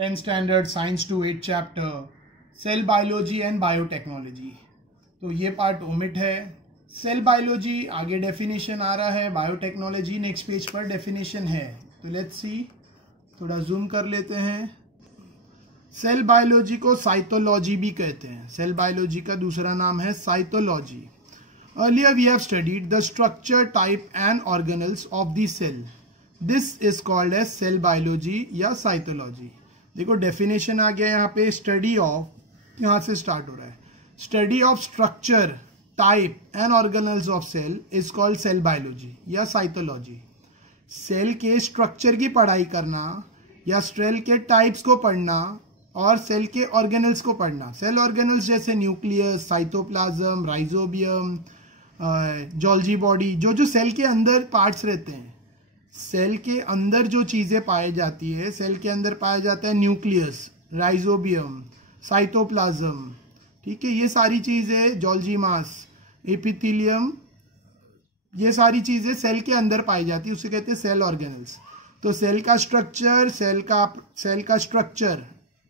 10th Standard Science 2 8 Chapter Cell Biology and Biotechnology। तो ये part omit है। Cell biology आगे डेफिनेशन आ रहा है, बायोटेक्नोलॉजी नेक्स्ट पेज पर डेफिनेशन है। तो लेट्स सी, थोड़ा जूम कर लेते हैं। सेल बायोलॉजी को साइटोलॉजी भी कहते हैं। सेल बायोलॉजी का दूसरा नाम है cytology. Earlier we have studied the structure, type and organelles of the cell. This is called as cell biology या साइटोलॉजी। देखो डेफिनेशन आ गया यहाँ पे। स्टडी ऑफ, यहाँ से स्टार्ट हो रहा है। Study of structure, type and organelles of cell is called cell biology या साइटोलॉजी। सेल के स्ट्रक्चर की पढ़ाई करना या सेल के टाइप्स को पढ़ना और सेल के ऑर्गेनल्स को पढ़ना। सेल ऑर्गेनल्स जैसे nucleus, cytoplasm, rhizobium, Golgi body, जो सेल के अंदर पार्ट्स रहते हैं। सेल के अंदर जो चीजें पाई जाती है, सेल के अंदर पाया जाता है न्यूक्लियस, राइजोबियम, साइटोप्लाज्म, ठीक है। ये सारी चीजें, गोल्गी मास, एपिथेलियम, ये सारी चीजें सेल के अंदर पाई जाती है, उसे कहते हैं सेल ऑर्गेनल्स। तो सेल का स्ट्रक्चर, सेल का स्ट्रक्चर,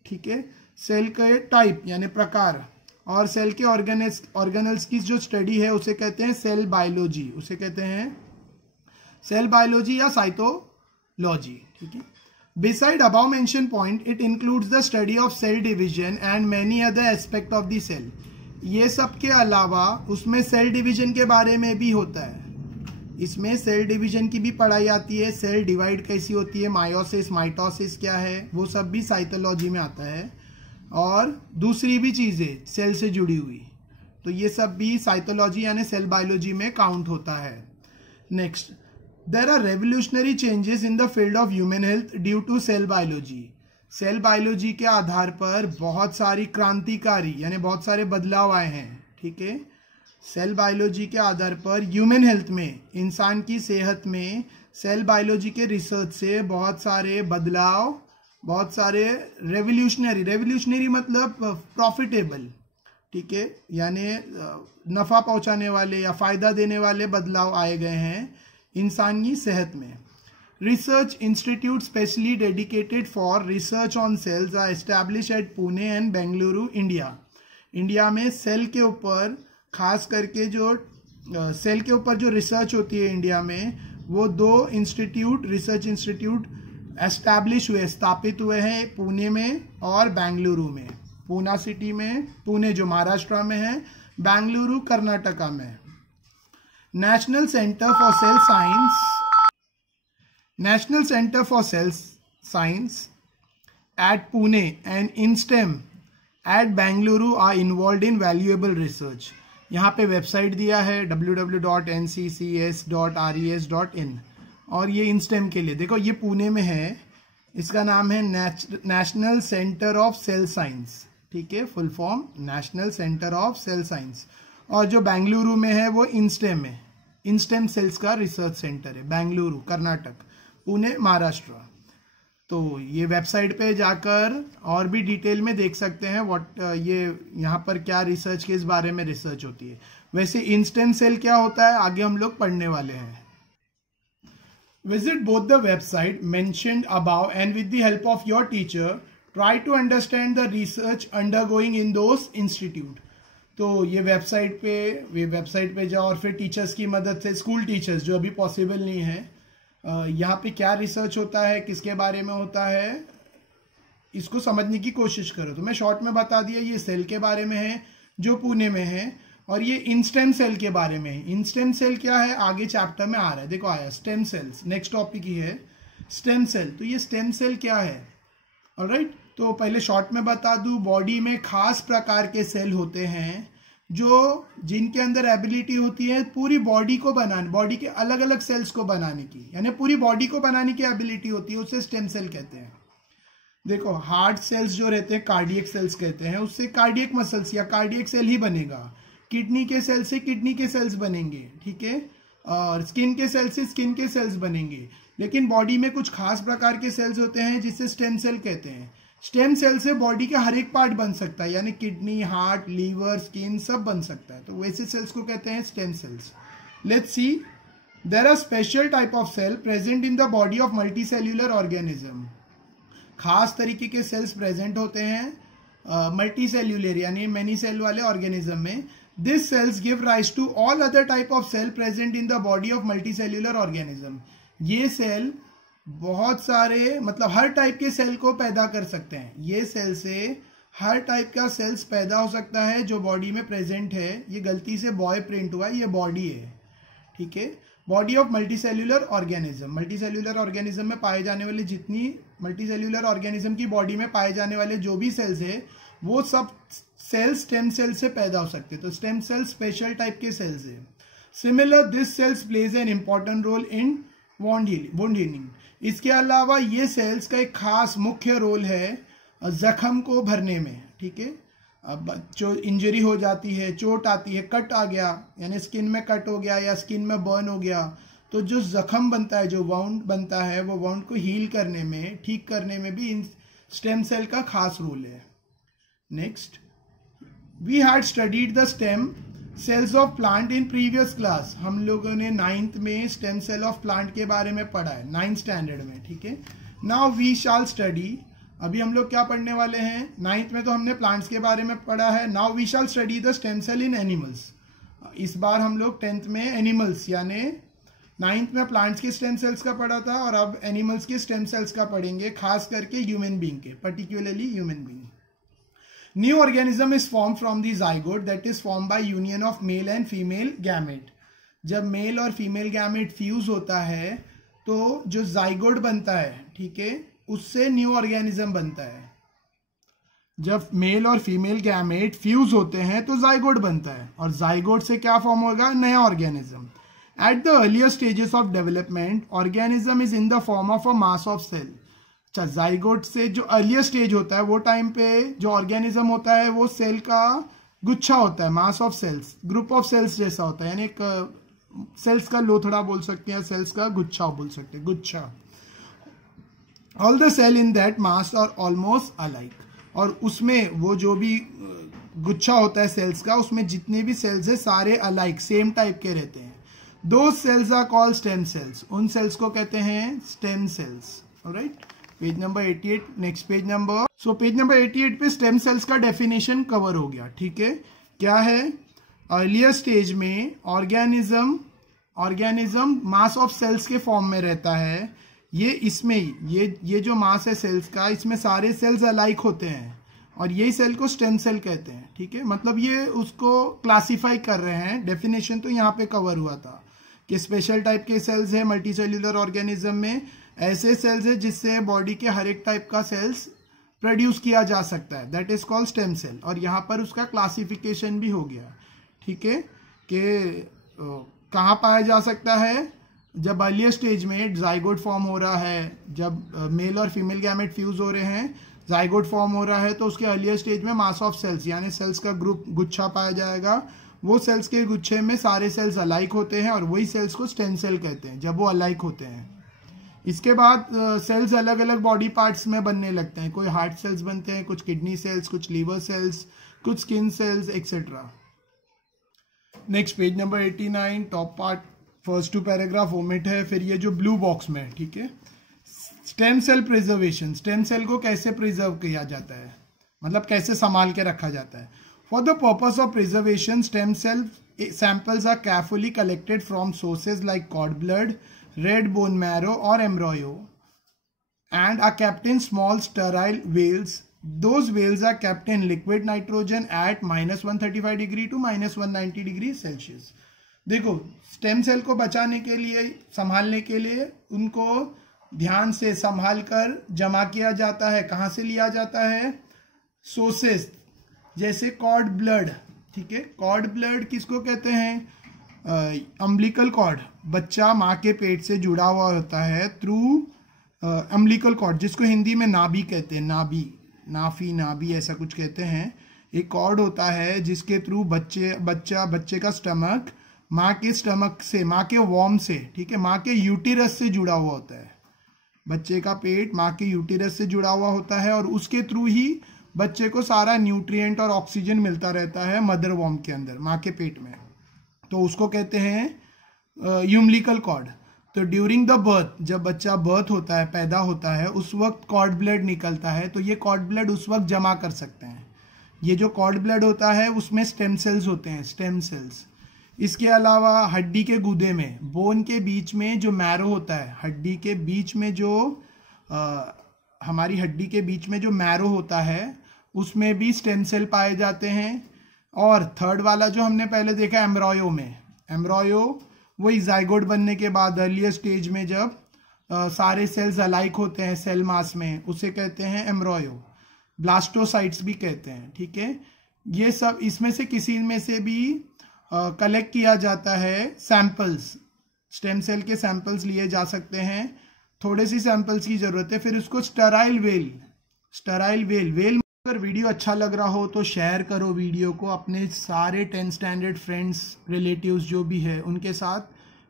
ठीक है, सेल के टाइप यानी प्रकार, और सेल के ऑर्गेनल्स की जो स्टडी है उसे कहते हैं सेल बायोलॉजी, उसे कहते हैं सेल बायोलॉजी या साइटोलॉजी, ठीक है। Beside above mentioned point, it includes the study of cell division and many other aspect of the cell. ये सब के अलावा उसमें सेल डिवीजन के बारे में भी होता है। इसमें सेल डिवीजन की भी पढ़ाई आती है। सेल डिवाइड कैसी होती है, मायोसिस, माइटोसिस क्या है, वो सब भी साइटोलॉजी में आता है। और दूसरी भी चीजें सेल से जुड़ी हुई, तो ये सब भी साइटोलॉजी यानी सेल बायोलॉजी में काउंट होता है। Next, there are revolutionary changes in the field of human health due to cell biology. Cell biology के आधार पर बहुत सारी क्रांतिकारी यानी बहुत सारे बदलाव आए हैं, ठीक है। सेल बायोलॉजी के आधार पर ह्यूमन हेल्थ में, इंसान की सेहत में सेल बायोलॉजी के रिसर्च से बहुत सारे बदलाव, बहुत सारे रेवोल्यूशनरी मतलब प्रॉफिटेबल, ठीक है, यानी नफा पहुंचाने वाले या फायदा देने वाले बदलाव आए गए हैं इंसान की सेहत में। Research institute specially dedicated for research on cells are establish at Pune and Bengaluru, India. India में सेल के ऊपर, खास करके जो सेल के ऊपर जो रिसर्च होती है इंडिया में, वो दो रिसर्च इंस्टीट्यूट एस्टैब्लिश हुए, स्थापित हुए हैं, पुणे में और बेंगलुरु में। पूना सिटी में, पुणे जो महाराष्ट्र में है, बेंगलुरु कर्नाटका में। National Center for Cell Science at Pune and INSTEM at Bengaluru are involved in valuable research. यहाँ पे वेबसाइट दिया है www.nccs.res.in, और ये INSTEM के लिए देखो, ये पुणे में है, इसका नाम है national centre of cell science, ठीक है, full form national centre of cell science. और जो बेंगलुरु में है वो इंस्टेम है, इंस्टेम सेल्स का रिसर्च सेंटर है, बेंगलुरु कर्नाटक, पुणे महाराष्ट्र। तो ये वेबसाइट पे जाकर और भी डिटेल में देख सकते हैं ये यहाँ पर क्या रिसर्च, किस बारे में रिसर्च होती है। वैसे इंस्टेम सेल क्या होता है आगे हम लोग पढ़ने वाले हैं। Visit both the website mentioned above and with the help of your teacher try to understand the research undergoing in those institute. तो ये वेबसाइट पे जाओ और फिर टीचर्स की मदद से, स्कूल टीचर्स जो अभी पॉसिबल नहीं है, यहाँ पे क्या रिसर्च होता है, किसके बारे में होता है, इसको समझने की कोशिश करो। तो मैं शॉर्ट में बता दिया, ये सेल के बारे में है जो पुणे में है, और ये इंस्टेम सेल के बारे में है। इंस्टेम सेल क्या है आगे चैप्टर में आ रहा है, देखो आया स्टेम सेल्स, नेक्स्ट टॉपिक ही है स्टेम सेल। तो ये स्टेम सेल क्या है, ऑलराइट। तो पहले शॉर्ट में बता दूं, बॉडी में खास प्रकार के सेल होते हैं जिनके अंदर एबिलिटी होती है पूरी बॉडी को बनाने, बॉडी के अलग अलग सेल्स को बनाने की, यानी पूरी बॉडी को बनाने की एबिलिटी होती है, उसे स्टेम सेल कहते हैं। देखो हार्ट सेल्स जो रहते हैं कार्डियक सेल्स कहते हैं, उससे कार्डियक मसल्स या कार्डियक सेल ही बनेगा। किडनी के सेल से किडनी के सेल्स बनेंगे, ठीक है, और स्किन के सेल से स्किन के सेल्स बनेंगे। लेकिन बॉडी में कुछ खास प्रकार के सेल्स होते हैं जिसे स्टेम सेल कहते हैं। स्टेम सेल से बॉडी का हर एक पार्ट बन सकता है, यानी किडनी, हार्ट, लीवर, स्किन सब बन सकता है। तो वैसे सेल्स को कहते हैं stem cells. Let's see, there are special type of cell present in the body of multicellular organism. खास तरीके के सेल्स प्रेजेंट होते हैं मल्टी सेल्यूलर यानी मैनी सेल वाले ऑर्गेनिज्म में. This cells give rise to all other type of cell present in the body of multi cellular organism. ये cell बहुत सारे मतलब हर टाइप के सेल को पैदा कर सकते हैं. ये सेल से हर टाइप का सेल्स पैदा हो सकता है जो बॉडी में प्रेजेंट है. ये गलती से बॉय प्रिंट हुआ है, ये बॉडी है. ठीक है, body of multicellular organism. Multicellular organism में पाए जाने वाले जितनी मल्टीसेल्यूलर ऑर्गेनिज्म की बॉडी में पाए जाने वाले जो भी सेल्स है वो सब सेल्स स्टेम सेल से पैदा हो सकते हैं. तो स्टेम सेल स्पेशल टाइप के सेल्स है. Similar this cells plays an important role in wound healing. इसके अलावा ये सेल्स का एक खास मुख्य रोल है जख्म को भरने में. ठीक है, अब जो इंजरी हो जाती है, चोट आती है, कट आ गया यानी स्किन में कट हो गया या स्किन में बर्न हो गया, तो जो जख्म बनता है, जो वाउंड बनता है, वो वाउंड को हील करने में, ठीक करने में भी इन स्टेम सेल का खास रोल है. Next, we had studied the stem cells of plant in previous class. हम लोगों ने 9th में स्टेम सेल ऑफ प्लांट के बारे में पढ़ा है, 9th स्टैंडर्ड में. ठीक है, नाउ वी शैल स्टडी. अभी हम लोग क्या पढ़ने वाले हैं? 9th में तो हमने प्लांट्स के बारे में पढ़ा है. Now we shall study the stem cell in animals. इस बार हम लोग 10th में एनिमल्स यानी 9th में प्लांट्स के स्टेम सेल्स का पढ़ा था और अब एनिमल्स के स्टेम सेल्स का पढ़ेंगे, खास करके ह्यूमन बीइंग के, particularly human being. New organism is form from the zygote that is form by union of male and female gamete. जब मेल और फीमेल गैमेट फ्यूज होता है तो जो जाइगोट बनता है, ठीक है, उससे न्यू ऑर्गेनिज्म बनता है. जब मेल और फीमेल गैमेट फ्यूज होते हैं तो जाइगोट बनता है और जाइगोट से क्या फॉर्म होगा? नया organism. At the earlier stages of development organism is in the form of a mass of cell. अच्छा, जाइगोट से जो अर्लियर स्टेज होता है वो टाइम पे जो ऑर्गेनिज्म होता है वो सेल का गुच्छा होता है, mass of cells, group of cells जैसा होता है, यानी एक सेल्स का लोथड़ा बोल सकते हैं, सेल्स का गुच्छा बोल सकते हैं, गुच्छा. All the cell in that mass are almost alike. और उसमें वो जो भी गुच्छा होता है सेल्स का, उसमें जितने भी सेल्स है सारे अलाइक, सेम टाइप के रहते हैं. Those cells are called stem cells. उन सेल्स को कहते हैं stem cells. Alright, page number 88. Next page number, so page number 88 पे स्टेम सेल्स का डेफिनेशन कवर हो गया. ठीक है, क्या है? अर्लियर स्टेज में ऑर्गेनिज्म मास ऑफ सेल्स के फॉर्म में रहता है. ये इसमें ये जो मास है सेल्स का, इसमें सारे सेल्स अलाइक होते हैं और यही सेल को स्टेम सेल कहते हैं. ठीक है, मतलब ये उसको क्लासिफाई कर रहे हैं. डेफिनेशन तो यहाँ पे कवर हुआ था कि स्पेशल टाइप के सेल्स है मल्टी सेल्यूलर ऑर्गेनिज्म में, ऐसे सेल्स है जिससे बॉडी के हर एक टाइप का सेल्स प्रोड्यूस किया जा सकता है, that is called stem cell. और यहाँ पर उसका क्लासिफिकेशन भी हो गया. ठीक है, कि कहाँ पाया जा सकता है? जब अर्लियर स्टेज में जाइगोट फॉर्म हो रहा है, जब मेल और फीमेल गैमेट फ्यूज हो रहे हैं, जाइगोट फॉर्म हो रहा है, तो उसके अर्लियर स्टेज में मास ऑफ सेल्स यानी सेल्स का ग्रुप, गुच्छा पाया जाएगा. वो सेल्स के गुच्छे में सारे सेल्स अलाइक होते हैं और वही सेल्स को स्टेम सेल कहते हैं जब वो अलाइक होते हैं. इसके बाद सेल्स अलग अलग बॉडी पार्ट्स में बनने लगते हैं. कोई हार्ट सेल्स बनते हैं, कुछ किडनी सेल्स, कुछ लीवर सेल्स, कुछ skin cells etcetera. Next page number 89. Top part first 2 paragraph omit है. फिर ये जो ब्लू बॉक्स में है, ठीक है, stem cell preservation. Stem cell को कैसे प्रिजर्व किया जाता है, मतलब कैसे संभाल के रखा जाता है. For the purpose of preservation stem cell samples are carefully collected from sources like cord blood, red bone marrow or embryo, and are kept in small sterile vials. Those vials are kept in liquid nitrogen at -135 degree to -190 degree Celsius. देखो, stem cell को बचाने के लिए, संभालने के लिए उनको ध्यान से संभाल कर जमा किया जाता है. कहाँ से लिया जाता है? सोर्सेस जैसे कॉर्ड ब्लड. ठीक है, कॉर्ड ब्लड किसको कहते हैं? Umbilical cord. बच्चा माँ के पेट से जुड़ा हुआ होता है थ्रू अम्बिलिकल कॉर्ड, जिसको हिंदी में नाभि कहते हैं. नाफी, नाभि ऐसा कुछ कहते हैं. एक कॉर्ड होता है जिसके थ्रू बच्चे का स्टमक माँ के स्टमक से, माँ के वॉर्म से, ठीक है, माँ के यूटेरस से जुड़ा हुआ होता है. बच्चे का पेट माँ के यूटेरस से जुड़ा हुआ होता है और उसके थ्रू ही बच्चे को सारा न्यूट्रिएंट और ऑक्सीजन मिलता रहता है मदर वॉर्म के अंदर, माँ के पेट में. तो उसको कहते हैं यूम्बिलिकल कॉर्ड. तो ड्यूरिंग द बर्थ, जब बच्चा बर्थ होता है, पैदा होता है, उस वक्त कॉर्ड ब्लड निकलता है, तो ये कॉर्ड ब्लड उस वक्त जमा कर सकते हैं। ये जो कॉर्ड ब्लड होता है उसमें स्टेम सेल्स होते हैं, स्टेम सेल्स। इसके अलावा हड्डी के गूदे में, बोन के बीच में जो मैरो होता है, हड्डी के बीच में जो हमारी हड्डी के बीच में जो मैरो होता है उसमें भी स्टेम सेल पाए जाते हैं। और थर्ड वाला जो हमने पहले देखा एम्ब्रायो में, एम्ब्रायो वही जाइगोट बनने के बाद अर्लियर स्टेज में जब सारे सेल्स अलाइक होते हैं सेल मास में, उसे कहते हैं एम्ब्रायो। ब्लास्टोसाइट्स भी कहते हैं, ठीक है। ये सब इसमें से किसी में से भी कलेक्ट किया जाता है सैंपल्स, स्टेम सेल के सैंपल्स लिए जा सकते हैं। थोड़े सी सैंपल्स की जरूरत है, फिर उसको स्टेराइल वेल। अगर वीडियो अच्छा लग रहा हो तो शेयर करो वीडियो को अपने सारे 10th स्टैंडर्ड फ्रेंड्स, रिलेटिव्स जो भी है उनके साथ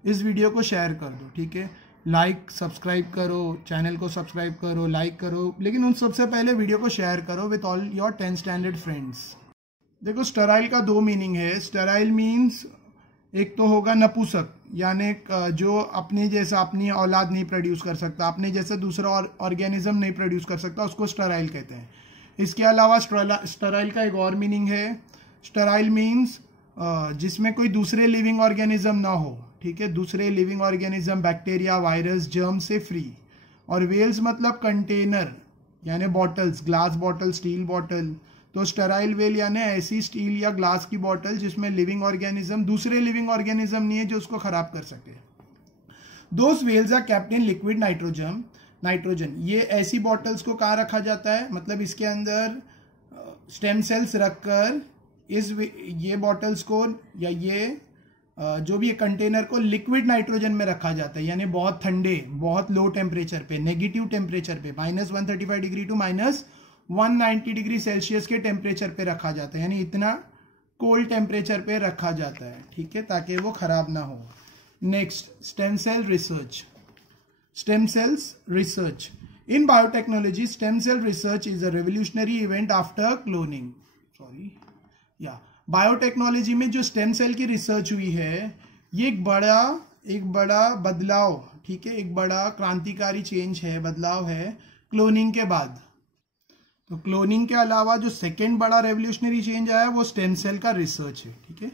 इस वीडियो को शेयर कर दो, ठीक है। लाइक सब्सक्राइब करो, चैनल को सब्सक्राइब करो, लाइक करो, लेकिन उन सबसे पहले वीडियो को शेयर करो with all your 10th standard friends. देखो स्टेराइल का 2 मीनिंग है। स्टेराइल मीन्स एक तो होगा नपुंसक, यानी जो अपने जैसा अपनी औलाद नहीं प्रोड्यूस कर सकता, अपने जैसा दूसरा ऑर्गेनिज्म नहीं प्रोड्यूस कर सकता, उसको स्टेराइल कहते हैं। इसके अलावा स्टेराइल का एक और मीनिंग है। स्टेराइल मीन्स जिसमें कोई दूसरे लिविंग ऑर्गेनिज्म ना हो, ठीक है, दूसरे living organism, bacteria, virus, germ से फ्री। और वेल्स मतलब कंटेनर, यानी bottles, glass bottle, steel bottle. तो स्टेराइल वेल यानी ऐसी स्टील या ग्लास की बॉटल जिसमें लिविंग ऑर्गेनिज्म, दूसरे लिविंग ऑर्गेनिज्म नहीं है जो उसको खराब कर सके। Those wells are kept in liquid nitrogen. ये ऐसी बॉटल्स को कहाँ रखा जाता है, मतलब इसके अंदर स्टेम सेल्स रखकर ये बॉटल्स को या ये जो भी कंटेनर को लिक्विड नाइट्रोजन में रखा जाता है, यानी बहुत ठंडे, बहुत लो टेम्परेचर पे, नेगेटिव टेम्परेचर पे, -135 डिग्री टू -190 डिग्री सेल्सियस के टेम्परेचर पे रखा जाता है, यानी इतना कोल्ड टेम्परेचर पे रखा जाता है, ठीक है, ताकि वो खराब ना हो। Next, stem cell research. Stem cells research. In biotechnology, stem cell research is a revolutionary event after cloning. Biotechnology में जो स्टेम सेल की रिसर्च हुई है, ये एक बड़ा बदलाव, ठीक है, एक बड़ा क्रांतिकारी चेंज है, बदलाव है क्लोनिंग के बाद। तो क्लोनिंग के अलावा जो सेकेंड बड़ा रेवोल्यूशनरी चेंज आया वो स्टेम सेल का रिसर्च है, ठीक है।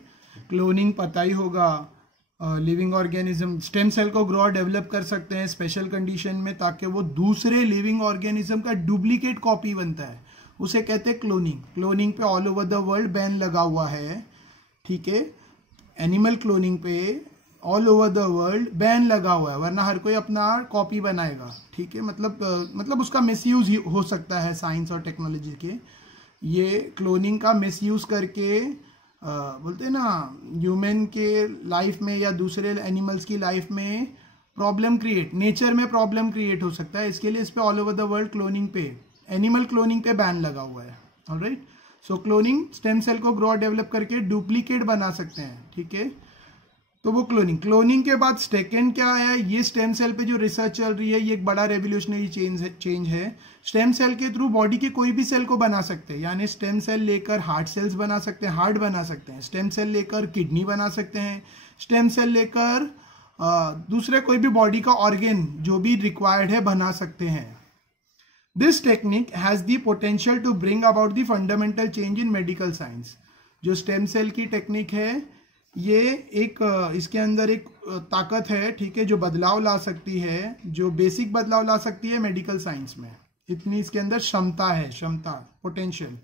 क्लोनिंग पता ही होगा, लिविंग ऑर्गेनिज्म स्टेम सेल को ग्रो और डेवलप कर सकते हैं स्पेशल कंडीशन में, ताकि वो दूसरे लिविंग ऑर्गेनिज्म का डुप्लीकेट कॉपी बनता है, उसे कहते हैं क्लोनिंग। क्लोनिंग पे all over the world ban लगा हुआ है, ठीक है। एनिमल क्लोनिंग पे all over the world ban लगा हुआ है, वरना हर कोई अपना कॉपी बनाएगा, ठीक है। मतलब उसका मिसयूज हो सकता है साइंस और टेक्नोलॉजी के। ये क्लोनिंग का मिसयूज करके बोलते हैं ना, ह्यूमन के लाइफ में या दूसरे एनिमल्स की लाइफ में प्रॉब्लम क्रिएट, नेचर में प्रॉब्लम क्रिएट हो सकता है, इसके लिए इस पे all over the world cloning पे, एनिमल क्लोनिंग पे बैन लगा हुआ है। ऑलराइट, सो क्लोनिंग स्टेम सेल को ग्रो और डेवलप करके डुप्लीकेट बना सकते हैं, ठीक है। तो वो क्लोनिंग के बाद सेकेंड क्या है, ये स्टेम सेल पे जो रिसर्च चल रही है, ये एक बड़ा रेवोल्यूशनरी चेंज है। स्टेम सेल के थ्रू बॉडी के कोई भी सेल को बना सकते हैं, यानी स्टेम सेल लेकर हार्ट सेल्स बना सकते हैं, हार्ट बना सकते हैं, स्टेम सेल लेकर किडनी बना सकते हैं, स्टेम सेल लेकर दूसरे कोई भी बॉडी का ऑर्गन जो भी रिक्वायर्ड है बना सकते हैं। This technique has the potential to bring about the fundamental change in medical science. जो स्टेम सेल की टेक्निक है, ये एक इसके अंदर एक ताकत है, ठीक है, जो बदलाव ला सकती है, जो बेसिक बदलाव ला सकती है मेडिकल साइंस में। इतनी इसके अंदर क्षमता, potential.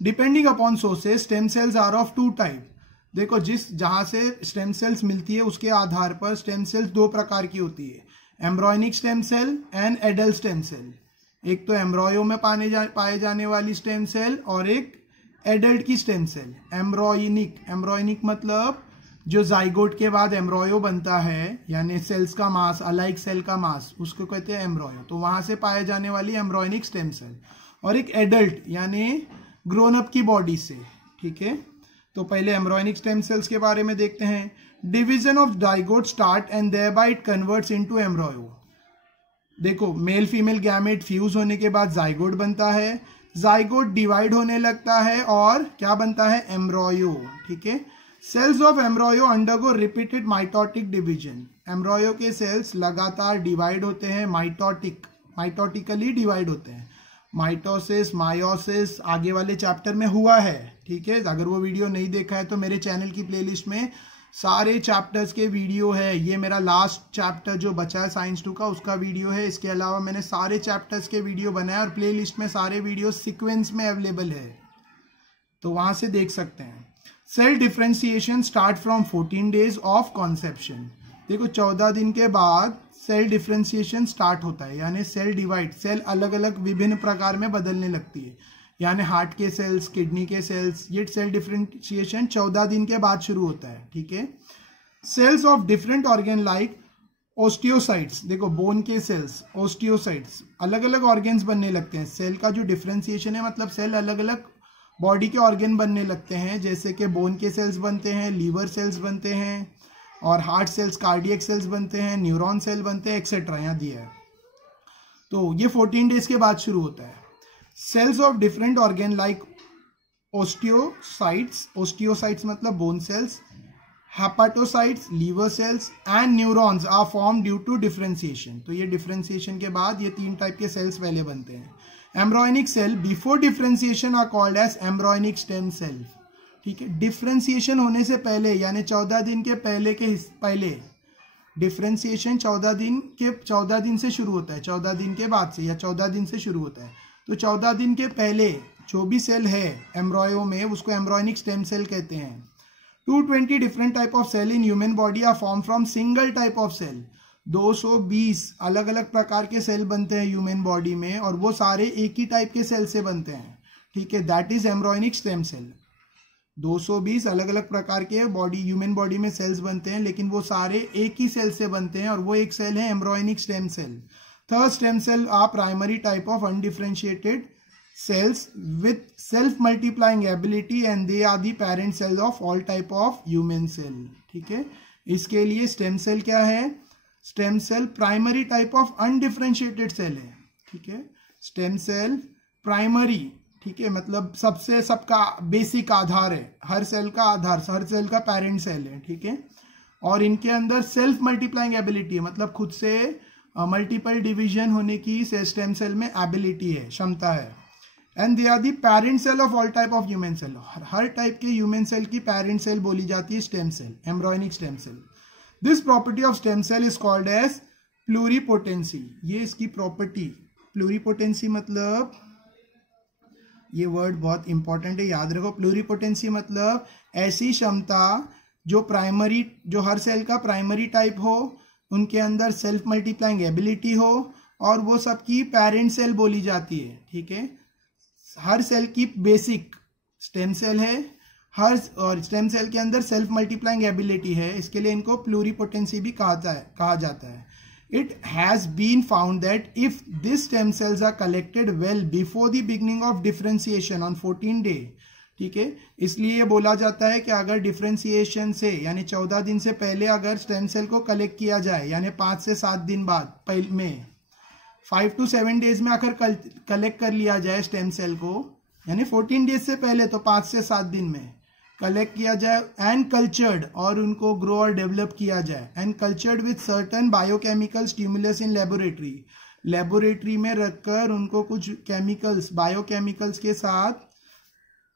Depending upon sources, stem cells are of 2 type. देखो, जहां से स्टेम सेल्स मिलती है उसके आधार पर स्टेम सेल्स 2 प्रकार की होती है, embryonic stem cell and adult stem cell. एक तो एम्ब्रॉयो में पाए जाने वाली स्टेम सेल और एक एडल्ट की स्टेम सेल। एम्ब्रॉयनिक मतलब जो जाइगोट के बाद एम्ब्रॉयो बनता है, यानी सेल्स का मास, अलाइक सेल का मास, उसको कहते हैं एम्ब्रॉयो। तो वहां से पाए जाने वाली एम्ब्रॉयनिक स्टेम सेल। और एक एडल्ट यानी ग्रोन अप की बॉडी से, ठीक है। तो पहले एम्ब्रॉयनिक स्टेम सेल्स के बारे में देखते हैं। Division of zygote start and thereby it converts into embryo. देखो, मेल फीमेल गैमेट फ्यूज होने के बाद जाइगोट बनता है, जाइगोट डिवाइड होने लगता है और क्या बनता है, एम्ब्रॉयो, ठीक है। Cells of embryo undergo repeated mitotic division. Embryo के सेल्स लगातार डिवाइड होते हैं, माइटोटिकली डिवाइड होते हैं। माइटोसिस, मायोसिस आगे वाले चैप्टर में हुआ है, ठीक है। अगर वो वीडियो नहीं देखा है तो मेरे चैनल की प्लेलिस्ट में सारे चैप्टर्स के वीडियो है। ये मेरा लास्ट चैप्टर जो बचा है साइंस 2 का, उसका वीडियो है। इसके अलावा मैंने सारे चैप्टर्स के वीडियो बनाए और प्लेलिस्ट में सारे वीडियो सीक्वेंस में अवेलेबल है, तो वहां से देख सकते हैं। Cell differentiation start from 14 days of conception. देखो 14 दिन के बाद सेल डिफरेंशिएशन स्टार्ट होता है, यानी सेल डिवाइड, सेल अलग अलग विभिन्न प्रकार में बदलने लगती है, यानी हार्ट के सेल्स, किडनी के सेल्स, ये सेल डिफरेंशिएशन 14 दिन के बाद शुरू होता है, ठीक है। Cells of different organ like osteocytes, देखो बोन के सेल्स, ओस्टियोसाइट्स, अलग अलग ऑर्गन्स बनने लगते हैं। सेल का जो डिफरेंशिएशन है मतलब सेल अलग अलग बॉडी के ऑर्गन बनने लगते हैं, जैसे कि बोन के सेल्स बनते हैं, लीवर सेल्स बनते हैं, और हार्ट सेल्स, कार्डियक सेल्स बनते हैं, न्यूरॉन सेल बनते हैं, एक्सेट्रा यहाँ दिया है। तो ये 14 डेज के बाद शुरू होता है। Cells of different organ like osteocytes, osteocytes मतलब bone cells, hepatocytes, liver cells and neurons are form due to differentiation. तो ये डिफरेंशिएशन के बाद ये 3 टाइप के सेल्स पहले बनते हैं। Embryonic cell before differentiation are called as embryonic stem cell, ठीक है। डिफरेंशिएशन होने से पहले यानी 14 दिन के पहले डिफरेंशिएशन 14 दिन से शुरू होता है, 14 दिन के बाद से या 14 दिन से शुरू होता है। तो 14 दिन के पहले जो भी सेल है एम्ब्रॉयो में उसको एम्ब्रॉयनिक स्टेम सेल कहते हैं। 220 different type of cell in human body are form from single type of cell. 220 अलग अलग प्रकार के सेल बनते हैं ह्यूमन बॉडी में, और वो सारे एक ही टाइप के सेल से बनते हैं, ठीक है। That is embryonic stem cell. 220 अलग अलग प्रकार के ह्यूमन बॉडी में सेल्स बनते हैं, लेकिन वो सारे एक ही सेल से बनते हैं, और वो एक सेल है embryonic stem cell. Third stem cell are primary type of undifferentiated cells with self-multiplying ability and they are the parent cell of all type of human cell, ठीक है। इसके लिए स्टेम सेल क्या है? Stem cell primary type of undifferentiated cell है, ठीक है। Stem cell primary, ठीक है, मतलब सबका बेसिक आधार है, हर सेल का आधार, हर सेल का पेरेंट सेल है, ठीक है। और इनके अंदर सेल्फ मल्टीप्लाइंग एबिलिटी है, मतलब खुद से मल्टीपल डिवीजन होने की स्टेम सेल में एबिलिटी है, क्षमता है। And they are the parent cell of all type of human cell. हर टाइप के ह्यूमन सेल की पेरेंट सेल बोली जाती है stem cell, embryonic stem cell. This property of stem cell is called as pluripotency. ये इसकी property, प्लूरिपोटेंसी मतलब ये वर्ड बहुत इंपॉर्टेंट है, याद रखो। प्लूरिपोटेंसी मतलब ऐसी क्षमता जो प्राइमरी, जो हर सेल का प्राइमरी टाइप हो, उनके अंदर सेल्फ मल्टीप्लाइंग एबिलिटी हो, और वो सबकी पेरेंट सेल बोली जाती है, ठीक है। हर सेल की बेसिक स्टेम सेल है, और स्टेम सेल के अंदर सेल्फ मल्टीप्लाइंग एबिलिटी है, इसके लिए इनको प्लूरिपोटेंसी भी कहा जाता है। It has been found that if these stem cells are collected well before the beginning of differentiation on 14 day, ठीक है, इसलिए ये बोला जाता है कि अगर डिफरेंशिएशन से यानी 14 दिन से पहले अगर स्टेम सेल को कलेक्ट किया जाए, यानी 5 से 7 दिन बाद में 5 to 7 डेज में अगर कलेक्ट कर लिया जाए स्टेम सेल को, यानी 14 डेज से पहले तो 5 से 7 दिन में कलेक्ट किया जाए, एंड कल्चर्ड, और उनको ग्रो और डेवलप किया जाए, and cultured with certain biochemical stimulus in laboratory. Laboratory में रखकर उनको कुछ केमिकल्स,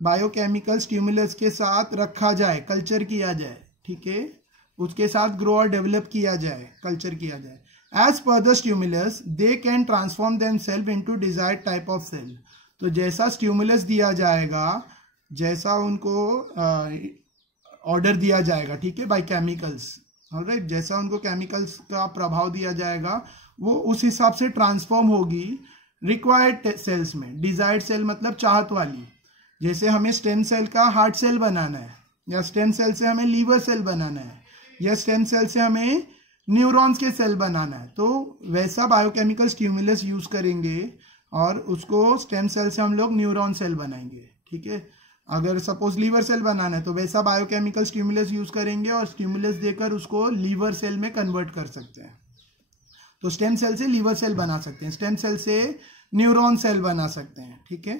बायोकेमिकल स्टिमुलस के साथ रखा जाए, कल्चर किया जाए, ठीक है, उसके साथ ग्रो और डेवलप किया जाए, कल्चर किया जाए। As per the stimulus they can transform themselves into desired type of cell. तो जैसा स्टिमुलस दिया जाएगा, जैसा उनको ऑर्डर दिया जाएगा, ठीक है, बाय केमिकल्स, ऑलराइट, जैसा उनको केमिकल्स का प्रभाव दिया जाएगा वो उस हिसाब से ट्रांसफॉर्म होगी रिक्वायर्ड सेल्स में। डिजायर्ड सेल मतलब चाहत वाली, जैसे हमें स्टेम सेल का हार्ट सेल बनाना है, या स्टेम सेल से हमें लीवर सेल बनाना है, या स्टेम सेल से हमें न्यूरॉन्स के सेल बनाना है, तो वैसा बायोकेमिकल स्टिमुलस यूज करेंगे और उसको स्टेम सेल से हम लोग न्यूरॉन सेल बनाएंगे, ठीक है। अगर सपोज लीवर सेल बनाना है तो वैसा बायोकेमिकल स्टिमुलस यूज करेंगे और स्टिमुलस देकर उसको लीवर सेल में कन्वर्ट कर सकते हैं। तो स्टेम सेल से लीवर सेल बना सकते हैं, स्टेम सेल से न्यूरॉन सेल बना सकते हैं, ठीक है।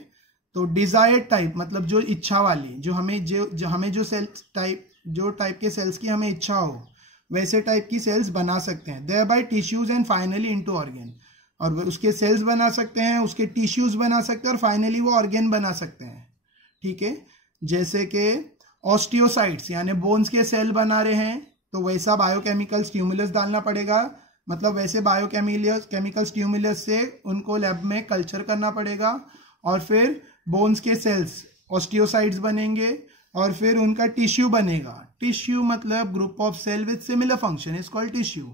तो डिजायर्ड टाइप मतलब जो इच्छा वाली, जो हमें जो सेल टाइप, जो टाइप के सेल्स की हमें इच्छा हो, वैसे टाइप की सेल्स बना सकते हैं। Thereby tissues and finally into organ, और उसके सेल्स बना सकते हैं, उसके टिश्यूज बना सकते हैं और फाइनली वो ऑर्गन बना सकते हैं। ठीक है, जैसे कि ऑस्टियोसाइट्स यानी बोन्स के सेल बना रहे हैं तो वैसा बायोकेमिकल स्टिमुलस डालना पड़ेगा, मतलब वैसे बायोकेमिकल स्टिमुलस से उनको लैब में कल्चर करना पड़ेगा और फिर बोन्स के सेल्स ऑस्टियोसाइट्स बनेंगे और फिर उनका टिश्यू बनेगा। टिश्यू मतलब group of cell with similar function is called tissue.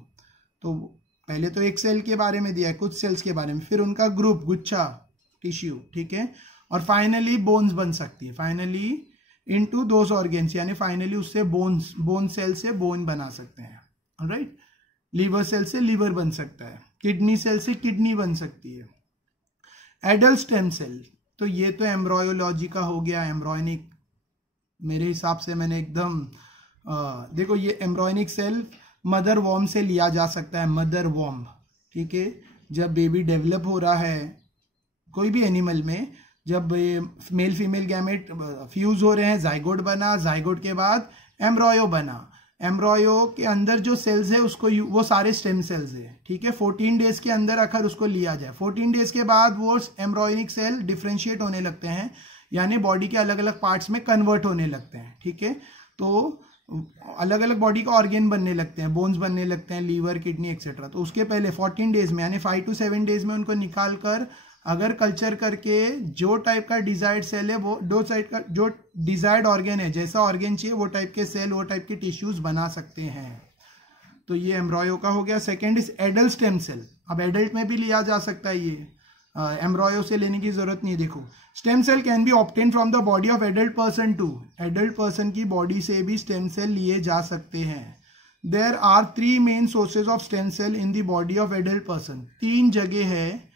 तो पहले तो एक सेल के बारे में दिया है, कुछ सेल्स के बारे में, फिर उनका ग्रुप गुच्छा टिश्यू, ठीक है, और फाइनली बोन्स बन सकती है, फाइनली इनटू दोज ऑर्गन्स, यानी फाइनली उससे बोन सेल से बोन बना सकते हैं, ऑलराइट। लीवर सेल से लीवर बन सकता है, किडनी सेल से किडनी बन सकती है। एडल्ट स्टेम सेल, तो ये तो एम्ब्रायोलॉजी का हो गया, एम्ब्रायोनिक, मेरे हिसाब से मैंने एकदम देखो ये एम्ब्रायोनिक सेल मदर वॉर्म से लिया जा सकता है, मदर वॉर्म, ठीक है। जब बेबी डेवलप हो रहा है कोई भी एनिमल में, जब ये मेल फीमेल गैमेट फ्यूज हो रहे हैं, जाइगोट बना, जाइगोट के बाद एम्ब्रायो बना, एम्ब्रायो के अंदर जो सेल्स है उसको वो सारे स्टेम सेल्स है, ठीक है। 14 डेज के अंदर अगर उसको लिया जाए, 14 डेज के बाद वो एम्ब्रायोनिक सेल डिफ्रेंशिएट होने लगते हैं, यानी बॉडी के अलग अलग पार्ट्स में कन्वर्ट होने लगते हैं, ठीक है। तो अलग अलग बॉडी का ऑर्गन बनने लगते हैं, बोन्स बनने लगते हैं, लीवर, किडनी एक्सेट्रा। तो उसके पहले 14 डेज में यानी 5 to 7 डेज में उनको निकाल कर अगर कल्चर करके जो टाइप का डिजायर्ड सेल है, वो दो साइड का जो डिजायर्ड ऑर्गन है, जैसा ऑर्गन चाहिए वो टाइप के सेल, वो टाइप के टिश्यूज बना सकते हैं। तो ये एम्ब्रायो का हो गया। Second is adult stem cell. अब एडल्ट में भी लिया जा सकता है, ये एम्ब्रायो से लेने की जरूरत नहीं। देखो, stem cell can be obtain from the body of adult person too, adult person की बॉडी से भी स्टेम सेल लिए जा सकते हैं। There are 3 main sources of stem cell in the body of adult person. 3 जगह है,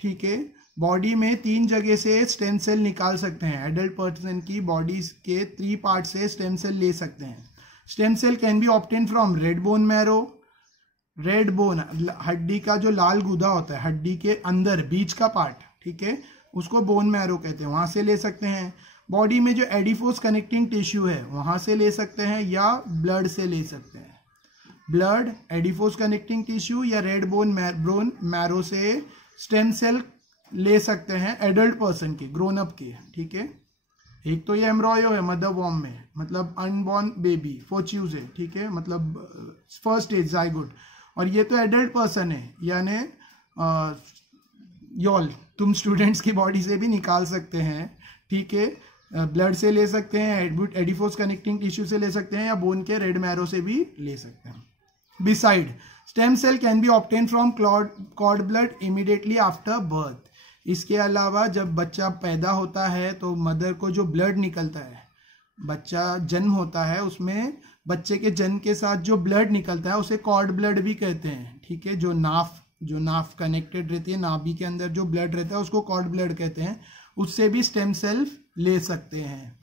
ठीक है, बॉडी में 3 जगह से स्टेम सेल निकाल सकते हैं। एडल्ट पर्सन की बॉडी के 3 पार्ट से स्टेम सेल ले सकते हैं। Stem cell can be obtain from red bone marrow, red bone हड्डी का जो लाल गुदा होता है, हड्डी के अंदर बीच का पार्ट, ठीक है, उसको बोन मैरो कहते हैं, वहां से ले सकते हैं। बॉडी में जो एडिपोज कनेक्टिंग टिश्यू है वहां से ले सकते हैं, या ब्लड से ले सकते हैं। ब्लड, एडिपोज कनेक्टिंग टिश्यू या रेड बोन मैरो से स्टेम सेल ले सकते हैं एडल्ट पर्सन के, ग्रोन अप के, ठीक है। एक तो ये एम्ब्रायो है मदर वॉर्म में, मतलब अनबॉर्न बेबी, फोच्यूज है, ठीक है, मतलब फर्स्ट स्टेज जाइगोट। और ये तो एडल्ट पर्सन है, यानी योल, तुम स्टूडेंट्स की बॉडी से भी निकाल सकते हैं, ठीक है, ब्लड से ले सकते हैं, एडिपोज कनेक्टिंग टिश्यू से ले सकते हैं, या बोन के रेड मैरो से भी ले सकते हैं। Beside, stem cell can be obtain from cord blood immediately after birth. इसके अलावा जब बच्चा पैदा होता है तो मदर को जो ब्लड निकलता है, बच्चा जन्म होता है, उसमें बच्चे के जन्म के साथ जो ब्लड निकलता है उसे कॉर्ड ब्लड भी कहते हैं, ठीक है। जो नाफ कनेक्टेड रहती है, नाभि के अंदर जो ब्लड रहता है उसको कॉर्ड ब्लड कहते हैं, उससे भी स्टेम सेल ले सकते हैं।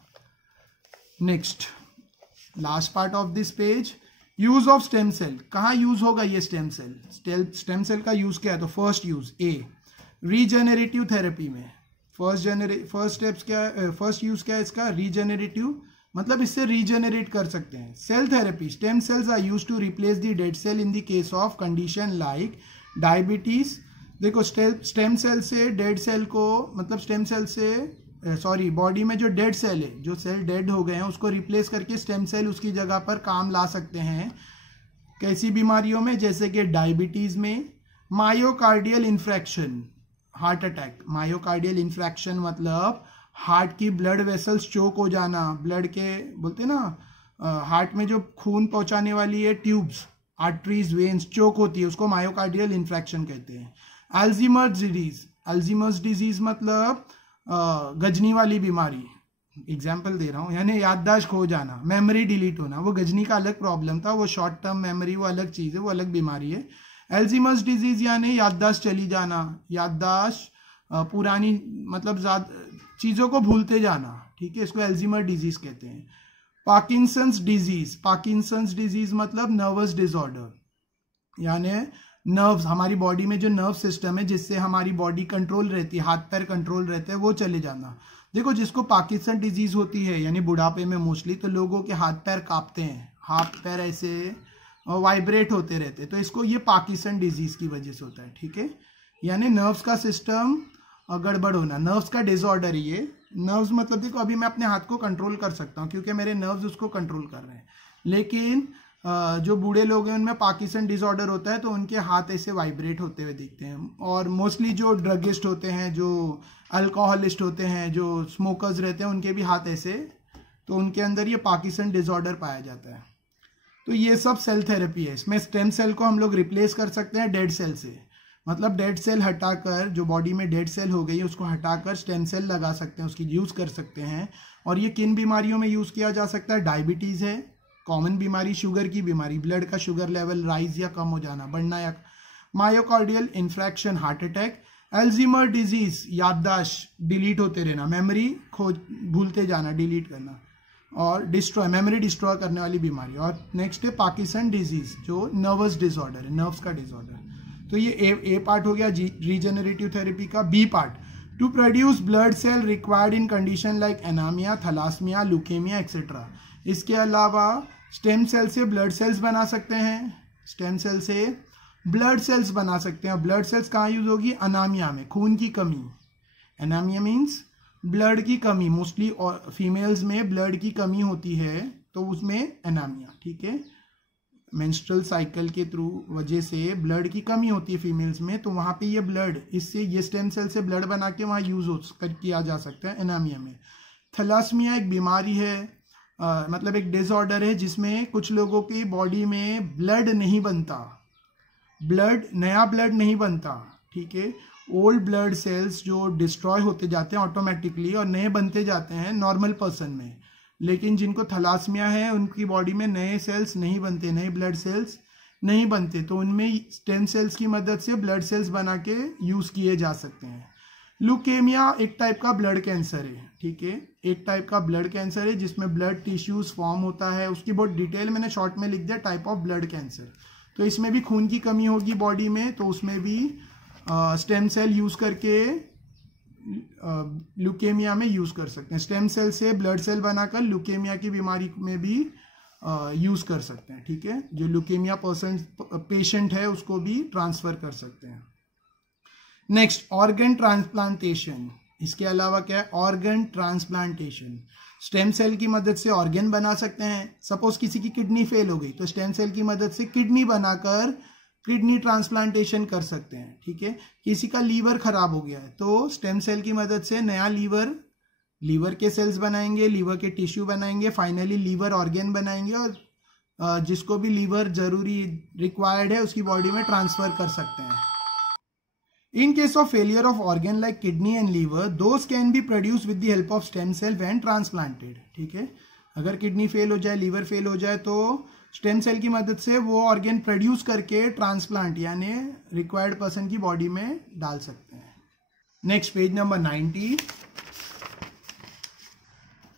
Next, last part of this page, use of stem cell. कहाँ यूज होगा ये स्टेम सेल? स्टेम सेल का यूज क्या है? तो first use A, regenerative therapy में। फर्स्ट यूज क्या है इसका? रीजेनरेटिव, मतलब इससे रीजेनरेट कर सकते हैं। Cell therapy, stem cells are used to replace the dead cell in the case of condition like diabetes. देखो, स्टेम सेल से डेड सेल को, मतलब स्टेम सेल से बॉडी में जो डेड सेल है, जो सेल डेड हो गए हैं, उसको रिप्लेस करके स्टेम सेल उसकी जगह पर काम ला सकते हैं। कैसी बीमारियों में? जैसे कि डायबिटीज में, myocardial infarction, heart attack. Myocardial infarction मतलब हार्ट की ब्लड वेसल्स चोक हो जाना, ब्लड के बोलते ना, हार्ट में जो खून पहुंचाने वाली है ट्यूब्स, आर्टरीज, वेन्स चोक होती है, उसको मायोकार्डियल इन्फ्रैक्शन कहते हैं। अल्जीमर्स डिजीज मतलब गजनी वाली बीमारी, एग्जाम्पल दे रहा हूँ, यानी याददाश्त खो जाना, मेमोरी डिलीट होना, वो गजनी का अलग प्रॉब्लम था, वो शॉर्ट टर्म मेमोरी वो अलग चीज़ है, वो अलग बीमारी है। अल्जीमर्स डिजीज यानी याददाश्त चली जाना, याददाश्त पुरानी, मतलब चीज़ों को भूलते जाना, ठीक है, इसको अल्जीमर डिजीज कहते हैं। पार्किंसंस डिजीज मतलब नर्वस डिसऑर्डर, यानी नर्व्स, हमारी बॉडी में जो नर्व सिस्टम है जिससे हमारी बॉडी कंट्रोल रहती है, हाथ पैर कंट्रोल रहते हैं, वो चले जाना। देखो, जिसको पार्किंसन डिजीज होती है, यानी बुढ़ापे में मोस्टली, तो लोगों के हाथ पैर कांपते हैं, हाथ पैर ऐसे वाइब्रेट होते रहते, तो इसको ये पार्किंसन डिजीज की वजह से होता है, ठीक है। यानी नर्व्स का सिस्टम गड़बड़ होना, नर्व्स का डिसऑर्डर। ये नर्व्स मतलब देखो अभी मैं अपने हाथ को कंट्रोल कर सकता हूँ क्योंकि मेरे नर्व्स उसको कंट्रोल कर रहे हैं, लेकिन जो बूढ़े लोग हैं उनमें पार्किंसन डिसऑर्डर होता है तो उनके हाथ ऐसे वाइब्रेट होते हुए दिखते हैं। और मोस्टली जो ड्रगिस्ट होते हैं, जो अल्कोहलिस्ट होते हैं, जो स्मोकर्स रहते हैं, उनके भी हाथ ऐसे, तो उनके अंदर ये पार्किंसन डिसऑर्डर पाया जाता है। तो ये सब सेल थेरेपी है। इसमें स्टेम सेल को हम लोग रिप्लेस कर सकते हैं डेड सेल से, मतलब डेड सेल हटाकर, जो बॉडी में डेड सेल हो गई है उसको हटाकर स्टेम सेल लगा सकते हैं, उसकी यूज़ कर सकते हैं। और ये किन बीमारियों में यूज़ किया जा सकता है? डायबिटीज़ है कॉमन बीमारी, शुगर की बीमारी, ब्लड का शुगर लेवल राइज या कम हो जाना, बढ़ना, या myocardial infarction, heart attack, Alzheimer disease, याददाश्त डिलीट होते रहना, मेमोरी भूलते जाना, डिलीट करना, और डिस्ट्रॉय, मेमोरी डिस्ट्रॉय करने वाली बीमारी। और नेक्स्ट है पार्किंसन डिजीज, जो नर्वस डिसऑर्डर है, नर्व्स का डिसऑर्डर। तो ये ए पार्ट हो गया रीजेनरेटिव थेरेपी का। B part, to produce blood cell required in condition like anaemia, thalassaemia, leukaemia etcetera. इसके अलावा स्टेम सेल से ब्लड सेल्स बना सकते हैं, स्टेम सेल से ब्लड सेल्स बना सकते हैं। ब्लड सेल्स कहाँ यूज होगी? अनामिया में, खून की कमी। एनामिया मीन्स ब्लड की कमी, मोस्टली और फीमेल्स में ब्लड की कमी होती है तो उसमें एनामिया, ठीक है। मेंस्ट्रुअल साइकिल के थ्रू वजह से ब्लड की कमी होती है फीमेल्स में, तो वहाँ पे ये ब्लड, इससे ये स्टेम सेल से ब्लड बना के वहाँ यूज किया जा सकता है एनामिया में। थैलास्मिया एक बीमारी है, मतलब एक डिसऑर्डर है जिसमें कुछ लोगों की बॉडी में ब्लड नहीं बनता, नया ब्लड नहीं बनता, ठीक है। ओल्ड ब्लड सेल्स जो डिस्ट्रॉय होते जाते हैं ऑटोमेटिकली और नए बनते जाते हैं नॉर्मल पर्सन में, लेकिन जिनको थैलास्मिया है उनकी बॉडी में नए सेल्स नहीं बनते, नए ब्लड सेल्स नहीं बनते, तो उनमें स्टेम सेल्स की मदद से ब्लड सेल्स बना के यूज किए जा सकते हैं। ल्यूकेमिया एक टाइप का ब्लड कैंसर है, ठीक है, एक टाइप का ब्लड कैंसर है जिसमें ब्लड टिश्यूज फॉर्म होता है, उसकी बहुत डिटेल मैंने शॉर्ट में लिख दिया, टाइप ऑफ ब्लड कैंसर। तो इसमें भी खून की कमी होगी बॉडी में, तो उसमें भी स्टेम सेल यूज करके ल्यूकेमिया में यूज कर सकते हैं। स्टेम सेल से ब्लड सेल बनाकर ल्यूकेमिया की बीमारी में भी यूज कर सकते हैं, ठीक है। जो ल्यूकेमिया पेशेंट है उसको भी ट्रांसफर कर सकते हैं। Next, organ transplantation. इसके अलावा क्या है? Organ transplantation. स्टेम सेल की मदद से ऑर्गन बना सकते हैं। सपोज किसी की किडनी फेल हो गई तो स्टेम सेल की मदद से किडनी बनाकर किडनी ट्रांसप्लांटेशन कर सकते हैं, ठीक है। किसी का लीवर खराब हो गया है तो स्टेम सेल की मदद से नया लीवर के सेल्स बनाएंगे, लीवर के टिश्यू बनाएंगे, फाइनली लीवर ऑर्गन बनाएंगे और जिसको भी लीवर जरूरी रिक्वायर्ड है उसकी बॉडी में ट्रांसफर कर सकते हैं। In case of failure of organ like kidney and liver, those can be produced with the help of stem cell when transplanted, ठीक है। अगर किडनी फेल हो जाए, लीवर फेल हो जाए तो स्टेम सेल की मदद से वो ऑर्गन प्रोड्यूस करके ट्रांसप्लांट यानी रिक्वायर्ड पर्सन की बॉडी में डाल सकते हैं। Next, page number 90,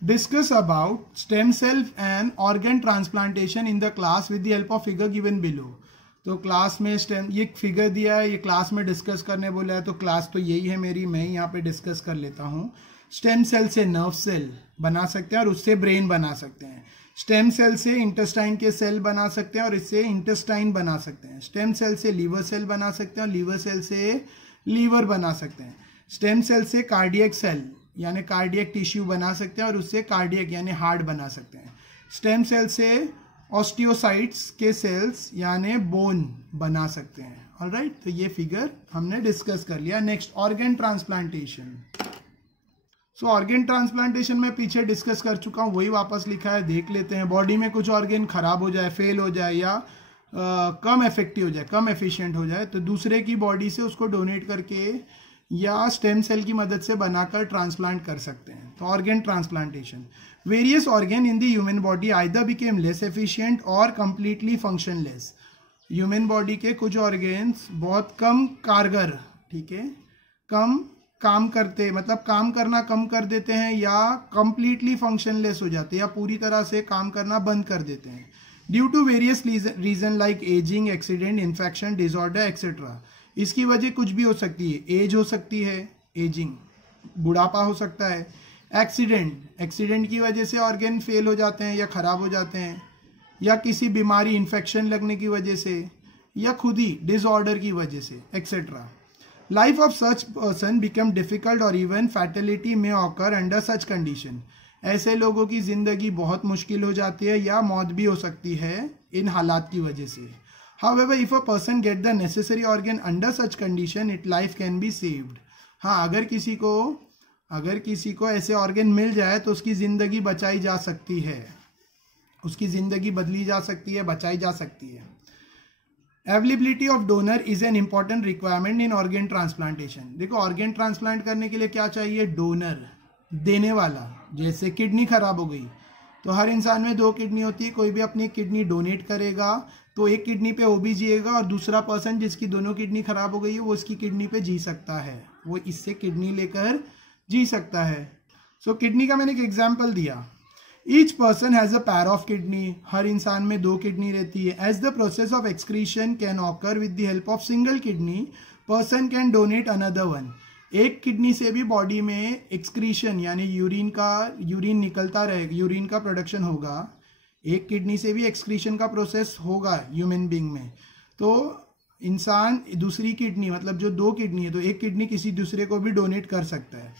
discuss about stem cell and organ transplantation in the class with the help of figure given below. तो क्लास में स्टेम, ये फिगर दिया है, ये क्लास में डिस्कस करने बोला है, तो क्लास तो यही है मेरी, मैं यहाँ पे डिस्कस कर लेता हूँ। स्टेम सेल से नर्व सेल बना सकते हैं और उससे ब्रेन बना सकते हैं। स्टेम सेल से इंटेस्टाइन के सेल बना सकते हैं और इससे इंटेस्टाइन बना सकते हैं। स्टेम सेल से लीवर सेल बना सकते हैं और लीवर सेल से लीवर बना सकते हैं। स्टेम सेल से कार्डियक सेल यानी कार्डियक टिश्यू बना सकते हैं और उससे कार्डियक यानी हार्ट बना सकते हैं। स्टेम सेल से ऑस्टियोसाइट्स के सेल्स यानी बोन बना सकते हैं। ऑलराइट, तो ये फिगर हमने डिस्कस कर लिया। Next, organ transplantation. So organ transplantation में पीछे डिस्कस कर चुका हूँ, वही वापस लिखा है, देख लेते हैं। बॉडी में कुछ ऑर्गन खराब हो जाए, फेल हो जाए या कम इफेक्टिव हो जाए, कम एफिशिएंट हो जाए, तो दूसरे की बॉडी से उसको डोनेट करके या स्टेम सेल की मदद से बनाकर ट्रांसप्लांट कर सकते हैं। तो organ transplantation, various organ in the human body either became less efficient और कंप्लीटली फंक्शनलेस। ह्यूमन बॉडी के कुछ ऑर्गन्स बहुत कम कारगर, ठीक है, कम काम करते, मतलब काम करना कम कर देते हैं या कंप्लीटली फंक्शनलेस हो जाते हैं या पूरी तरह से काम करना बंद कर देते हैं due to various reason like ageing, accident, infection, disorder etcetera. इसकी वजह कुछ भी हो सकती है, एज हो सकती है, एजिंग, बुढ़ापा हो सकता है, एक्सीडेंट की वजह से ऑर्गन फेल हो जाते हैं या खराब हो जाते हैं, या किसी बीमारी इन्फेक्शन लगने की वजह से, या खुद ही डिसऑर्डर की वजह से, etcetera. Life of such person become difficult और इवन फैटेलिटी में ऑकर अंडर सच कंडीशन. ऐसे लोगों की जिंदगी बहुत मुश्किल हो जाती है या मौत भी हो सकती है इन हालात की वजह से. However, if a person get the necessary organ under such condition, it life can be saved. हाँ, अगर किसी को ऐसे ऑर्गन मिल जाए तो उसकी जिंदगी बचाई जा सकती है, उसकी जिंदगी बदली जा सकती है, बचाई जा सकती है. Availability of donor is an important requirement in organ transplantation. देखो, ऑर्गन ट्रांसप्लांट करने के लिए क्या चाहिए? डोनर, देने वाला. जैसे किडनी खराब हो गई तो हर इंसान में 2 किडनी होती है, कोई भी अपनी किडनी डोनेट करेगा तो एक किडनी पे वो भी जिएगा और दूसरा पर्सन जिसकी दोनों किडनी खराब हो गई है वो इसकी किडनी पे जी सकता है, वो इससे किडनी लेकर जी सकता है. सो किडनी का मैंने एक एग्जांपल दिया. Each person has a pair of kidney. हर इंसान में 2 किडनी रहती है. As the process of excretion can occur with the help of single kidney, person can donate another one. एक किडनी से भी बॉडी में एक्सक्रीशन यानी यूरिन निकलता रहेगा, यूरिन का प्रोडक्शन होगा. एक किडनी से भी एक्सक्रीशन का प्रोसेस होगा ह्यूमन बीइंग में. तो इंसान दूसरी किडनी, मतलब जो 2 किडनी है, तो एक किडनी किसी दूसरे को भी डोनेट कर सकता है.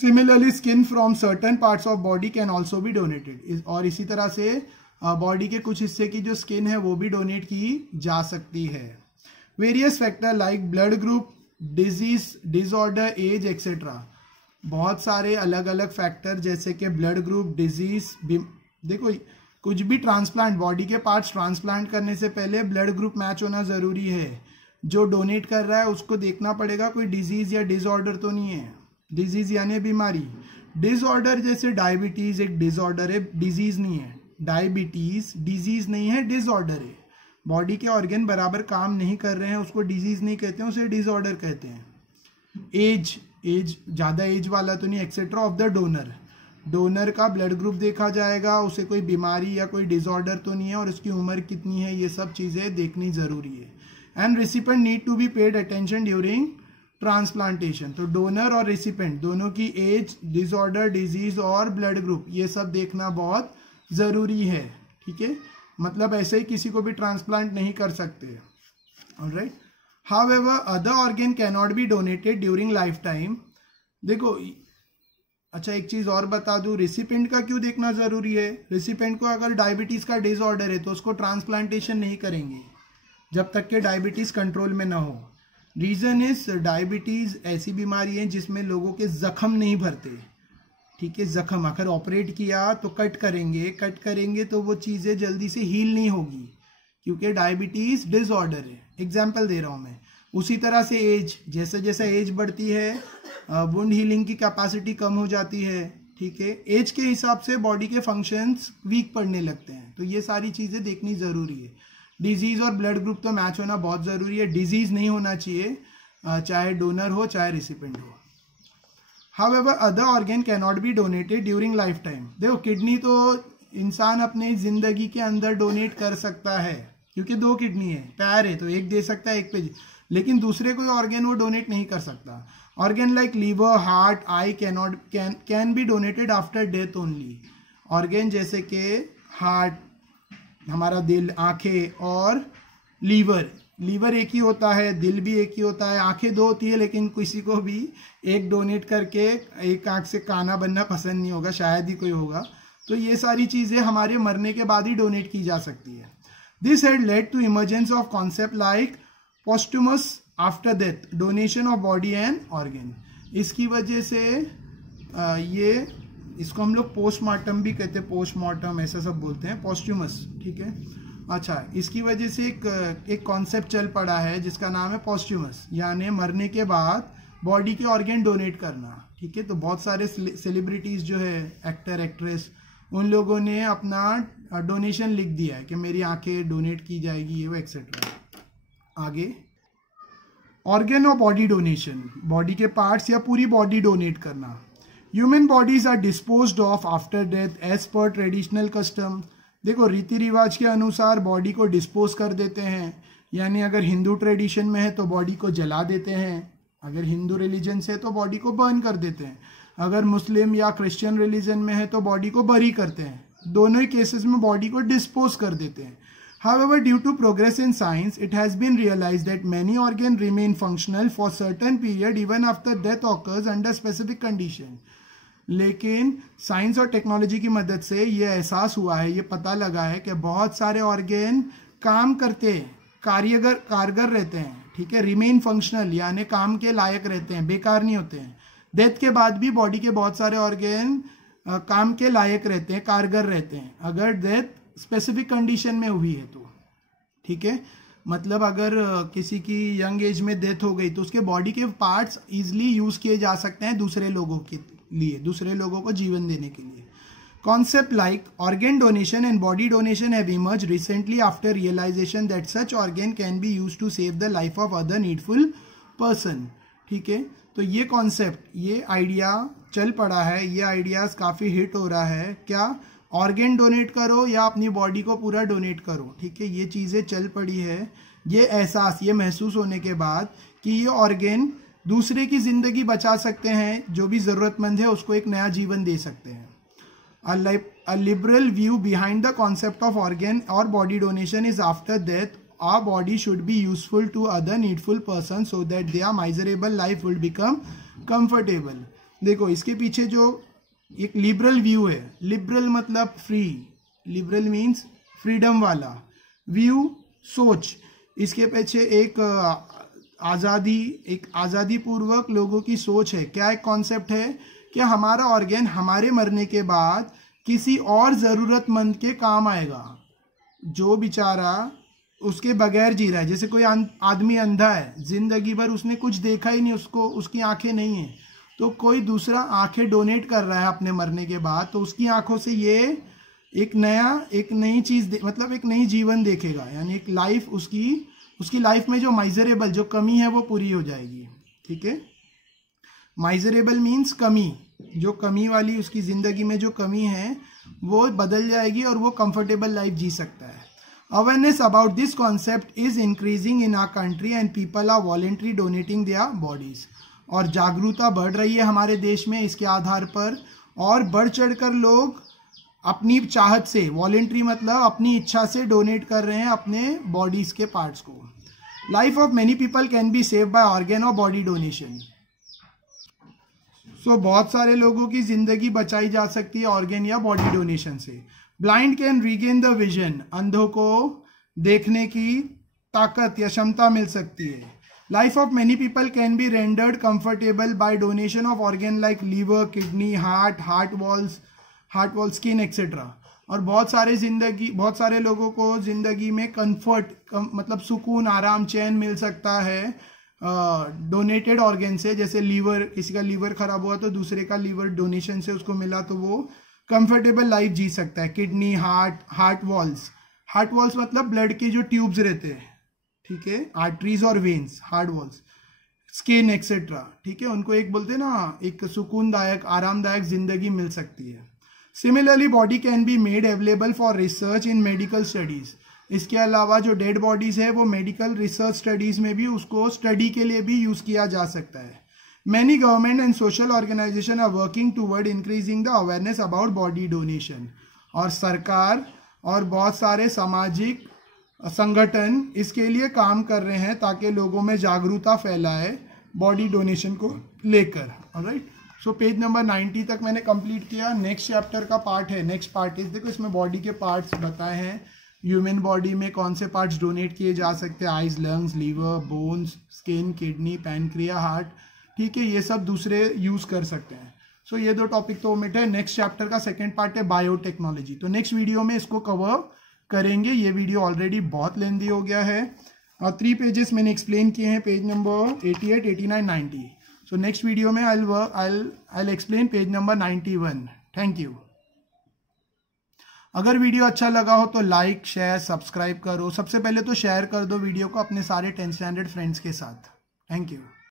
Similarly skin from certain parts of body can also be donated. और इसी तरह से बॉडी के कुछ हिस्से की जो स्किन है वो भी डोनेट की जा सकती है. Various factor like blood group, disease, disorder, age etcetera. बहुत सारे अलग अलग फैक्टर जैसे कि ब्लड ग्रुप, डिजीज. देखो, कुछ भी ट्रांसप्लांट, बॉडी के पार्ट्स ट्रांसप्लांट करने से पहले ब्लड ग्रुप मैच होना ज़रूरी है. जो डोनेट कर रहा है उसको देखना पड़ेगा कोई डिजीज़ या डिसऑर्डर तो नहीं है. डिजीज़ यानी बीमारी. डिसऑर्डर जैसे डायबिटीज़ एक डिसऑर्डर है, डिजीज़ नहीं है. डायबिटीज़ डिजीज़ नहीं है, डिसऑर्डर है. बॉडी के ऑर्गन बराबर काम नहीं कर रहे हैं उसको डिजीज़ नहीं कहते हैं, उसे डिसऑर्डर कहते हैं. एज ज़्यादा एज वाला तो नहीं, etcetera of the donor. Donor का ब्लड ग्रुप देखा जाएगा, उसे कोई बीमारी या कोई डिसऑर्डर तो नहीं है और उसकी उम्र कितनी है, ये सब चीज़ें देखनी ज़रूरी है. And recipient need to be paid attention during transplantation. तो डोनर और रिसिपेंट दोनों की एज, डिसऑर्डर, डिजीज और ब्लड ग्रुप ये सब देखना बहुत ज़रूरी है. ठीक है, मतलब ऐसे ही किसी को भी ट्रांसप्लांट नहीं कर सकते. Alright. However other organ can not be donated during life time. देखो, अच्छा एक चीज़ और बता दूं, रिसिपेंट का क्यों देखना ज़रूरी है. रिसिपेंट को अगर डायबिटीज़ का डिसऑर्डर है तो उसको ट्रांसप्लांटेशन नहीं करेंगे जब तक कि डायबिटीज़ कंट्रोल में ना हो. रीज़न इज डायबिटीज़ ऐसी बीमारी है जिसमें लोगों के जख्म नहीं भरते. ठीक है, जख्म अगर ऑपरेट किया तो कट करेंगे तो वो चीज़ें जल्दी से हील नहीं होगी क्योंकि डायबिटीज़ डिसऑर्डर है. एग्जाम्पल दे रहा हूँ मैं. उसी तरह से एज, जैसे जैसे एज बढ़ती है वुंड हीलिंग की कैपेसिटी कम हो जाती है. ठीक है, एज के हिसाब से बॉडी के फंक्शंस वीक पड़ने लगते हैं. तो ये सारी चीज़ें देखनी ज़रूरी है. डिजीज़ और ब्लड ग्रुप तो मैच होना बहुत ज़रूरी है. डिजीज़ नहीं होना चाहिए, चाहे डोनर हो चाहे रिसिपेंट हो. However, other organ cannot be donated during lifetime. देखो, किडनी तो इंसान अपनी जिंदगी के अंदर डोनेट कर सकता है क्योंकि 2 किडनी है, पैर है तो एक दे सकता है एक पे, लेकिन दूसरे कोई ऑर्गन वो डोनेट नहीं कर सकता. Organ like liver, heart, eye can be donated after death only. Organ जैसे कि हार्ट, हमारा दिल, आंखें और लीवर एक ही होता है, दिल भी एक ही होता है, आंखें 2 होती है, लेकिन किसी को भी एक डोनेट करके एक आंख से काना बनना पसंद नहीं होगा, शायद ही कोई होगा. तो ये सारी चीज़ें हमारे मरने के बाद ही डोनेट की जा सकती है. This had led to emergence of concept like posthumous after death donation of body and organ. इसकी वजह से इसको हम लोग पोस्टमार्टम भी कहते हैं, पोस्टमार्टम ऐसा सब बोलते हैं, पोस्टुमस. ठीक है, अच्छा, इसकी वजह से एक कॉन्सेप्ट चल पड़ा है जिसका नाम है पोस्टुमस, यानी मरने के बाद बॉडी के ऑर्गन डोनेट करना. ठीक है, तो बहुत सारे सेलिब्रिटीज़ जो है, एक्टर, एक्ट्रेस, उन लोगों ने अपना डोनेशन लिख दिया है कि मेरी आंखें डोनेट की जाएगी, ये वो एक्सेट्रा. आगे, ऑर्गन और बॉडी डोनेशन, बॉडी के पार्ट्स या पूरी बॉडी डोनेट करना. Human bodies are disposed of after death as per traditional custom. देखो, रीति रिवाज के अनुसार बॉडी को डिस्पोज कर देते हैं, यानी अगर हिंदू ट्रेडिशन में है तो बॉडी को जला देते हैं, अगर हिंदू रिलीजन से तो बॉडी को बर्न कर देते हैं, अगर मुस्लिम या क्रिश्चियन रिलीजन में है तो बॉडी को बरी करते हैं. दोनों ही केसेस में बॉडी को डिस्पोज कर देते हैं. However, due to progress in science, it has been realized that many organs remain functional for certain period even after death occurs under specific condition. लेकिन साइंस और टेक्नोलॉजी की मदद से ये एहसास हुआ है, ये पता लगा है कि बहुत सारे ऑर्गेन काम करते हैं, कारगर रहते हैं, ठीक है, रिमेन फंक्शनल यानी काम के लायक रहते हैं, बेकार नहीं होते हैं. डेथ के बाद भी बॉडी के बहुत सारे ऑर्गेन काम के लायक रहते हैं, कारगर रहते हैं, अगर डेथ स्पेसिफिक कंडीशन में हुई है तो. ठीक है, मतलब अगर किसी की यंग एज में डेथ हो गई तो उसके बॉडी के पार्ट्स इजीली यूज किए जा सकते हैं दूसरे लोगों के लिए, दूसरे लोगों को जीवन देने के लिए. Concept like organ donation and body donation have emerged recently after realization that such organ can be used to save the life of other needful person. ठीक है, तो ये कॉन्सेप्ट, ये आइडिया चल पड़ा है, ये आइडियाज काफ़ी हिट हो रहा है. क्या ऑर्गेन डोनेट करो या अपनी बॉडी को पूरा डोनेट करो. ठीक है, ये चीज़ें चल पड़ी है. ये एहसास, ये महसूस होने के बाद कि ये ऑर्गेन दूसरे की जिंदगी बचा सकते हैं, जो भी ज़रूरतमंद है उसको एक नया जीवन दे सकते हैं. A liberal view behind the concept of organ or body donation is after death, our body should be useful to other needful persons so that their miserable life will become comfortable. देखो इसके पीछे जो एक liberal view है, liberal मतलब free, liberal means freedom वाला, view सोच, इसके पीछे एक आज़ादी पूर्वक लोगों की सोच है. क्या एक कॉन्सेप्ट है कि हमारा ऑर्गेन हमारे मरने के बाद किसी और ज़रूरतमंद के काम आएगा, जो बेचारा उसके बगैर जी रहा है. जैसे कोई आदमी अंधा है, जिंदगी भर उसने कुछ देखा ही नहीं, उसको उसकी आंखें नहीं है, तो कोई दूसरा आंखें डोनेट कर रहा है अपने मरने के बाद, तो उसकी आंखों से ये एक नई चीज़ मतलब एक नई जीवन देखेगा, यानी एक लाइफ उसकी लाइफ में जो माइजरेबल, जो कमी है वो पूरी हो जाएगी. ठीक है, माइजरेबल मीन्स कमी, जो कमी वाली उसकी ज़िंदगी में जो कमी है वो बदल जाएगी और वो कंफर्टेबल लाइफ जी सकता है. Awareness about this concept is increasing in our country and people are voluntary donating their bodies. और जागरूकता बढ़ रही है हमारे देश में इसके आधार पर, और बढ़ चढ़ कर लोग अपनी चाहत से, वॉलेंट्री मतलब अपनी इच्छा से डोनेट कर रहे हैं अपने बॉडीज के पार्ट्स को. Life of many people can be save by organ और बॉडी डोनेशन. सो बहुत सारे लोगों की जिंदगी बचाई जा सकती है ऑर्गेन या बॉडी डोनेशन से. Blind can regain the vision, अंधों को देखने की ताकत या क्षमता मिल सकती है. Life of many people can be rendered comfortable by donation of organ like liver, kidney, heart valve, skin etcetera. और बहुत सारे लोगों को जिंदगी में कंफर्ट मतलब सुकून, आराम, चैन मिल सकता है डोनेटेड ऑर्गेन से. जैसे लीवर, किसी का लीवर खराब हुआ तो दूसरे का लीवर डोनेशन से उसको मिला तो वो कंफर्टेबल लाइफ जी सकता है. किडनी, हार्ट वॉल्स मतलब ब्लड के जो ट्यूब्स रहते हैं, ठीक है, आर्टरीज और veins, heart walls, skin etcetera. ठीक है, उनको एक बोलते हैं ना, एक सुकूनदायक, आरामदायक जिंदगी मिल सकती है. Similarly body can be made available for research in medical studies. इसके अलावा जो डेड बॉडीज है वो मेडिकल रिसर्च स्टडीज में भी उसको स्टडी के लिए भी यूज किया जा सकता है. Many government and social organisation are working toward increasing the awareness about body donation. और सरकार और बहुत सारे सामाजिक संगठन इसके लिए काम कर रहे हैं ताकि लोगों में जागरूकता फैलाए बॉडी डोनेशन को लेकर. ऑलराइट, सो पेज नंबर 90 तक मैंने कंप्लीट किया. नेक्स्ट चैप्टर का पार्ट है, नेक्स्ट पार्ट इज, देखो इसमें बॉडी के पार्ट्स बताए हैं, ह्यूमन बॉडी में कौन से पार्ट्स डोनेट किए जा सकते हैं, eyes, lungs, liver, bones, skin, kidney, pancreas, heart. ठीक है, ये सब दूसरे यूज कर सकते हैं. सो ये दो टॉपिक तो ओमिट है. नेक्स्ट चैप्टर का सेकेंड पार्ट है बायोटेक्नोलॉजी, तो नेक्स्ट वीडियो में इसको कवर करेंगे. ये वीडियो ऑलरेडी बहुत लेंदी हो गया है और 3 पेजेस मैंने एक्सप्लेन किए हैं, page number 88, 89, 90. So next video में I explain page number 91. Thank you. अगर वीडियो अच्छा लगा हो तो लाइक, शेयर, सब्सक्राइब करो. सबसे पहले तो शेयर कर दो वीडियो को अपने सारे 10th स्टैंडर्ड फ्रेंड्स के साथ. Thank you.